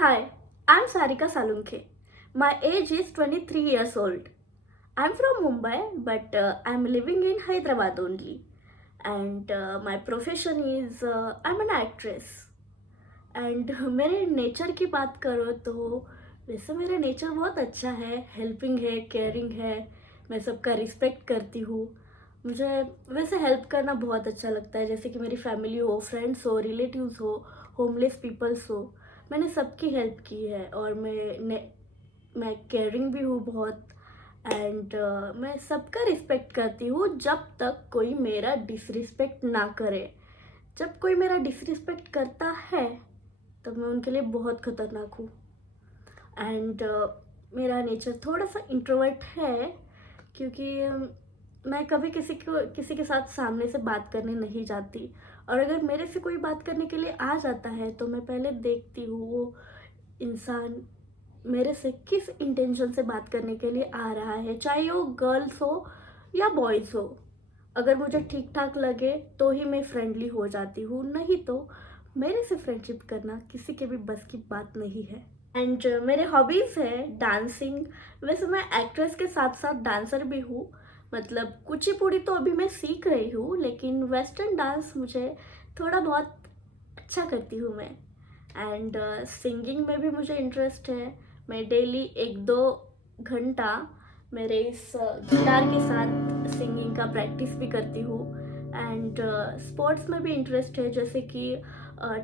Hi, I'm Sarika Salunke. My age is 23 years old. I'm from Mumbai, but I'm living in Hyderabad only. And my profession is I'm an actress. And मेरे nature की बात करो तो वैसे मेरा nature बहुत अच्छा है, हेल्पिंग है, केयरिंग है। मैं सबका रिस्पेक्ट करती हूँ। मुझे वैसे हेल्प करना बहुत अच्छा लगता है, जैसे कि मेरी फैमिली हो, फ्रेंड्स हो, रिलेटिव्स हो, होमलेस पीपल्स हो। मैंने सबकी हेल्प की है और मैं केयरिंग भी हूँ बहुत। एंड मैं सबका रिस्पेक्ट करती हूँ जब तक कोई मेरा डिसरिस्पेक्ट ना करे। जब कोई मेरा डिसरिस्पेक्ट करता है तब मैं उनके लिए बहुत खतरनाक हूँ। एंड मेरा नेचर थोड़ा सा इंट्रोवर्ट है, क्योंकि मैं कभी किसी के साथ सामने से बात करने नहीं जाती। और अगर मेरे से कोई बात करने के लिए आ जाता है तो मैं पहले देखती हूँ वो इंसान मेरे से किस इंटेंशन से बात करने के लिए आ रहा है, चाहे वो गर्ल्स हो या बॉयज़ हो। अगर मुझे ठीक ठाक लगे तो ही मैं फ्रेंडली हो जाती हूँ, नहीं तो मेरे से फ्रेंडशिप करना किसी के भी बस की बात नहीं है। एंड मेरे हॉबीज़ है डांसिंग। वैसे मैं एक्ट्रेस के साथ साथ डांसर भी हूँ। मतलब कुचिपुड़ी तो अभी मैं सीख रही हूँ, लेकिन वेस्टर्न डांस मुझे थोड़ा बहुत अच्छा करती हूँ मैं। एंड सिंगिंग में भी मुझे इंटरेस्ट है। मैं डेली 1-2 घंटा मेरे इस गिटार के साथ सिंगिंग का प्रैक्टिस भी करती हूँ। एंड स्पोर्ट्स में भी इंटरेस्ट है, जैसे कि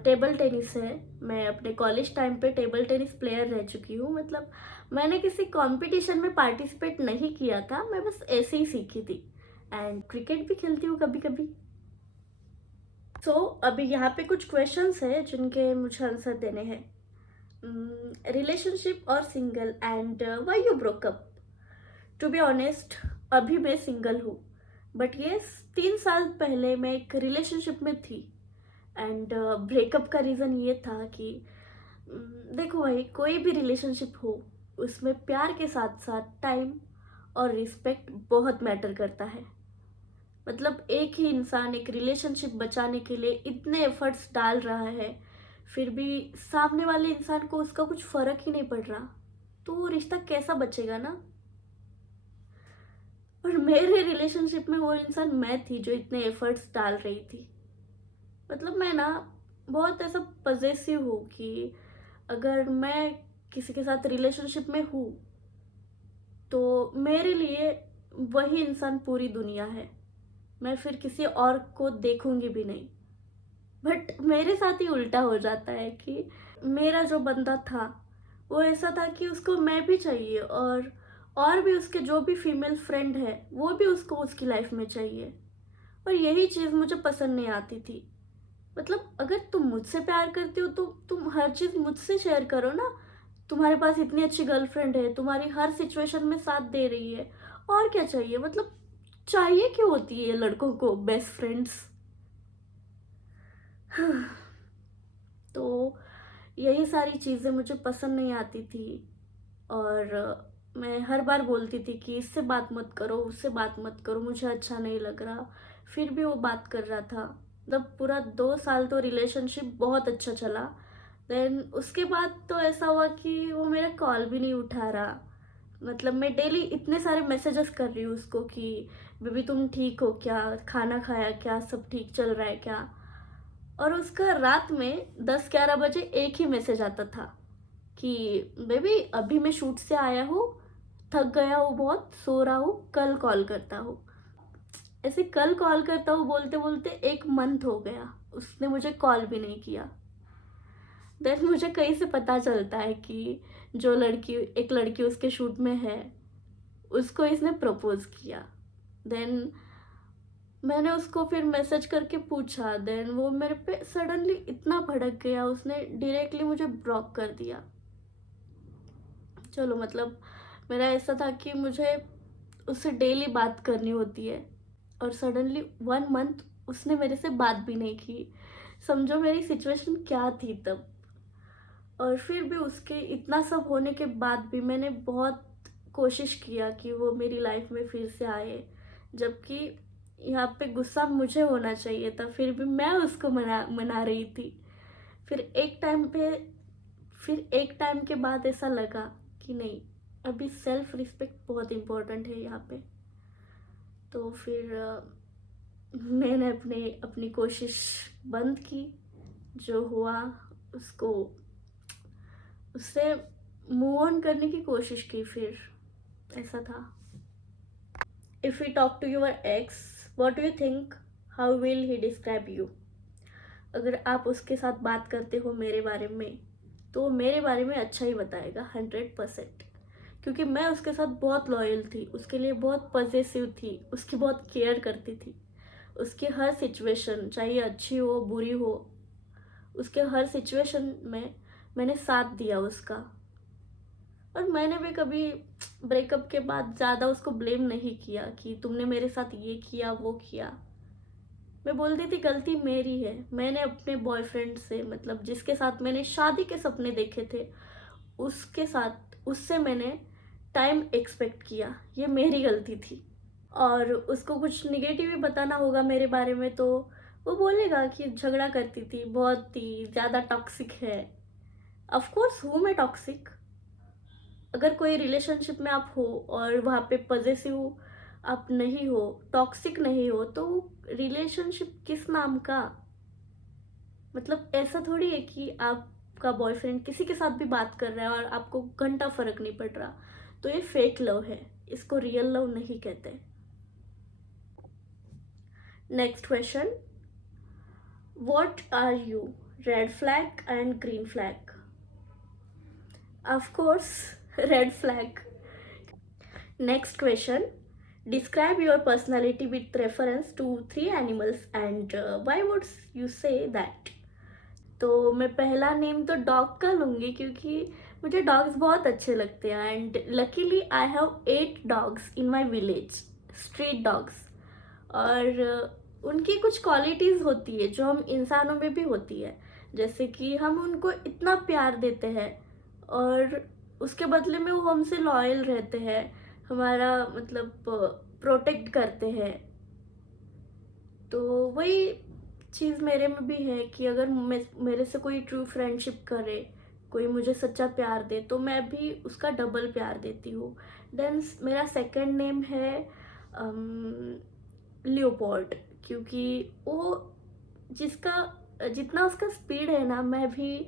टेबल टेनिस है। मैं अपने कॉलेज टाइम पे टेबल टेनिस प्लेयर रह चुकी हूँ। मतलब मैंने किसी कंपटीशन में पार्टिसिपेट नहीं किया था, मैं बस ऐसे ही सीखी थी। एंड क्रिकेट भी खेलती हूँ कभी कभी। सो अभी यहाँ पे कुछ क्वेश्चंस है जिनके मुझे आंसर देने हैं। रिलेशनशिप और single and why you broke up. To be honest, अभी मैं सिंगल हूँ, बट ये 3 साल पहले मैं एक रिलेशनशिप में थी। एंड ब्रेकअप का रीज़न ये था कि देखो भाई, कोई भी रिलेशनशिप हो उसमें प्यार के साथ साथ टाइम और रिस्पेक्ट बहुत मैटर करता है। मतलब एक ही इंसान एक रिलेशनशिप बचाने के लिए इतने एफर्ट्स डाल रहा है, फिर भी सामने वाले इंसान को उसका कुछ फर्क ही नहीं पड़ रहा, तो वो रिश्ता कैसा बचेगा ना। और मेरे रिलेशनशिप में वो इंसान मैं थी जो इतने एफर्ट्स डाल रही थी। मतलब मैं ना बहुत ऐसा पजेसिव हूँ कि अगर मैं किसी के साथ रिलेशनशिप में हूँ तो मेरे लिए वही इंसान पूरी दुनिया है। मैं फिर किसी और को देखूंगी भी नहीं। बट मेरे साथ ही उल्टा हो जाता है कि मेरा जो बंदा था वो ऐसा था कि उसको मैं भी चाहिए, और भी उसके जो भी फीमेल फ्रेंड है वो भी उसको उसकी लाइफ में चाहिए। और यही चीज़ मुझे पसंद नहीं आती थी। मतलब अगर तुम मुझसे प्यार करती हो तो तुम हर चीज़ मुझसे शेयर करो ना। तुम्हारे पास इतनी अच्छी गर्लफ्रेंड है, तुम्हारी हर सिचुएशन में साथ दे रही है, और क्या चाहिए। मतलब चाहिए क्यों होती है लड़कों को बेस्ट फ्रेंड्स। तो यही सारी चीज़ें मुझे पसंद नहीं आती थी। और मैं हर बार बोलती थी कि इससे बात मत करो, उससे बात मत करो, मुझे अच्छा नहीं लग रहा। फिर भी वो बात कर रहा था। मतलब पूरा 2 साल तो रिलेशनशिप बहुत अच्छा चला। देन उसके बाद तो ऐसा हुआ कि वो मेरा कॉल भी नहीं उठा रहा। मतलब मैं डेली इतने सारे मैसेजेस कर रही हूँ उसको कि बेबी तुम ठीक हो क्या, खाना खाया क्या, सब ठीक चल रहा है क्या। और उसका रात में 10-11 बजे एक ही मैसेज आता था कि बेबी अभी मैं शूट से आया हूँ, थक गया हूँ, बहुत सो रहा हूँ, कल कॉल करता हूँ। ऐसे कल कॉल करता हूँ बोलते बोलते 1 मंथ हो गया, उसने मुझे कॉल भी नहीं किया। देन मुझे कहीं से पता चलता है कि जो लड़की एक लड़की उसके शूट में है उसको इसने प्रपोज किया। देन मैंने उसको फिर मैसेज करके पूछा, देन वो मेरे पे सडनली इतना भड़क गया, उसने डायरेक्टली मुझे ब्लॉक कर दिया। चलो मतलब मेरा ऐसा था कि मुझे उससे डेली बात करनी होती है, और सडनली 1 मंथ उसने मेरे से बात भी नहीं की। समझो मेरी सिचुएशन क्या थी तब। और फिर भी उसके इतना सब होने के बाद भी मैंने बहुत कोशिश किया कि वो मेरी लाइफ में फिर से आए, जबकि यहाँ पे गुस्सा मुझे होना चाहिए था, फिर भी मैं उसको मना मना रही थी। फिर एक टाइम पे फिर एक टाइम के बाद ऐसा लगा कि नहीं, अभी सेल्फ रिस्पेक्ट बहुत इम्पोर्टेंट है यहाँ पे। तो फिर मैंने अपनी कोशिश बंद की। जो हुआ उसको उससे मूव ऑन करने की कोशिश की। फिर ऐसा था। If you talk to your ex, what do you think, how will he describe you? अगर आप उसके साथ बात करते हो मेरे बारे में, तो वो मेरे बारे में अच्छा ही बताएगा 100%। क्योंकि मैं उसके साथ बहुत लॉयल थी, उसके लिए बहुत पॉजेसिव थी, उसकी बहुत केयर करती थी। उसकी हर सिचुएशन, चाहे अच्छी हो बुरी हो, उसके हर सिचुएशन में मैंने साथ दिया उसका। और मैंने भी कभी ब्रेकअप के बाद ज़्यादा उसको ब्लेम नहीं किया कि तुमने मेरे साथ ये किया वो किया। मैं बोलती थी गलती मेरी है। मैंने अपने बॉयफ्रेंड से, मतलब जिसके साथ मैंने शादी के सपने देखे थे, उससे मैंने टाइम एक्सपेक्ट किया, ये मेरी गलती थी। और उसको कुछ निगेटिव ही बताना होगा मेरे बारे में तो वो बोलेगा कि झगड़ा करती थी, बहुत ही ज़्यादा टॉक्सिक है। ऑफ कोर्स हूँ मैं टॉक्सिक। अगर कोई रिलेशनशिप में आप हो और वहाँ पे पॉजेसिव आप नहीं हो, टॉक्सिक नहीं हो, तो रिलेशनशिप किस नाम का? मतलब ऐसा थोड़ी है कि आपका बॉयफ्रेंड किसी के साथ भी बात कर रहा है और आपको घंटा फर्क नहीं पड़ रहा। तो ये फेक लव है, इसको रियल लव नहीं कहते। Next question, what are you, red flag and green flag? Of course red flag. Next question, describe your personality with reference to 3 animals and why would you say that? तो मैं पहला name तो dog का लूँगी क्योंकि मुझे dogs बहुत अच्छे लगते हैं। And luckily I have 8 dogs in my village, street dogs. और उनकी कुछ क्वालिटीज़ होती है जो हम इंसानों में भी होती है। जैसे कि हम उनको इतना प्यार देते हैं और उसके बदले में वो हमसे लॉयल रहते हैं, हमारा मतलब प्रोटेक्ट करते हैं। तो वही चीज़ मेरे में भी है कि अगर मेरे से कोई ट्रू फ्रेंडशिप करे, कोई मुझे सच्चा प्यार दे, तो मैं भी उसका डबल प्यार देती हूँ। देन मेरा सेकंड नेम है लियोपोल्ड, क्योंकि वो जितना उसका स्पीड है ना, मैं भी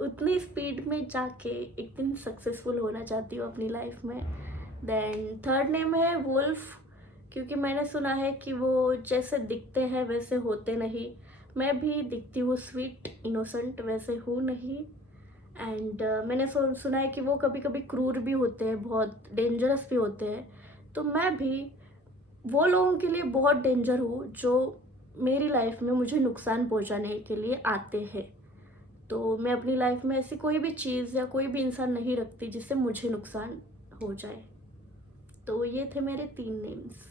उतनी स्पीड में जाके एक दिन सक्सेसफुल होना चाहती हूँ अपनी लाइफ में। देन थर्ड नेम है वुल्फ, क्योंकि मैंने सुना है कि वो जैसे दिखते हैं वैसे होते नहीं। मैं भी दिखती हूँ स्वीट इनोसेंट, वैसे हूँ नहीं। एंड मैंने सुना है कि वो कभी कभी क्रूर भी होते हैं, बहुत डेंजरस भी होते हैं। तो मैं भी वो लोगों के लिए बहुत डेंजर हूँ जो मेरी लाइफ में मुझे नुकसान पहुँचाने के लिए आते हैं। तो मैं अपनी लाइफ में ऐसी कोई भी चीज़ या कोई भी इंसान नहीं रखती जिससे मुझे नुकसान हो जाए। तो ये थे मेरे 3 names.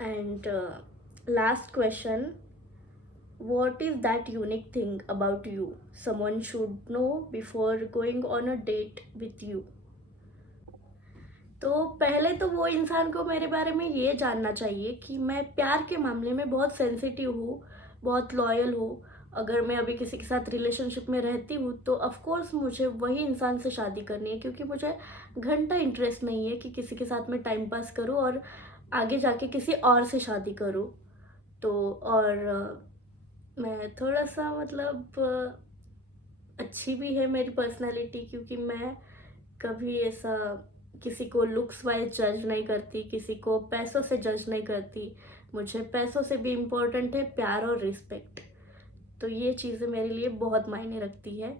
And last question, what is that unique thing about you someone should know before going on a date with you? तो पहले तो वो इंसान को मेरे बारे में ये जानना चाहिए कि मैं प्यार के मामले में बहुत सेंसिटिव हूँ, बहुत लॉयल हूँ। अगर मैं अभी किसी के साथ रिलेशनशिप में रहती हूँ तो ऑफ कोर्स मुझे वही इंसान से शादी करनी है, क्योंकि मुझे घंटा इंटरेस्ट नहीं है कि किसी के साथ मैं टाइम पास करूँ और आगे जाके किसी और से शादी करूँ। तो और मैं थोड़ा सा मतलब अच्छी भी है मेरी पर्सनालिटी, क्योंकि मैं कभी ऐसा किसी को लुक्स वाइज जज नहीं करती, किसी को पैसों से जज नहीं करती। मुझे पैसों से भी इम्पोर्टेंट है प्यार और रिस्पेक्ट। तो ये चीज़ें मेरे लिए बहुत मायने रखती है।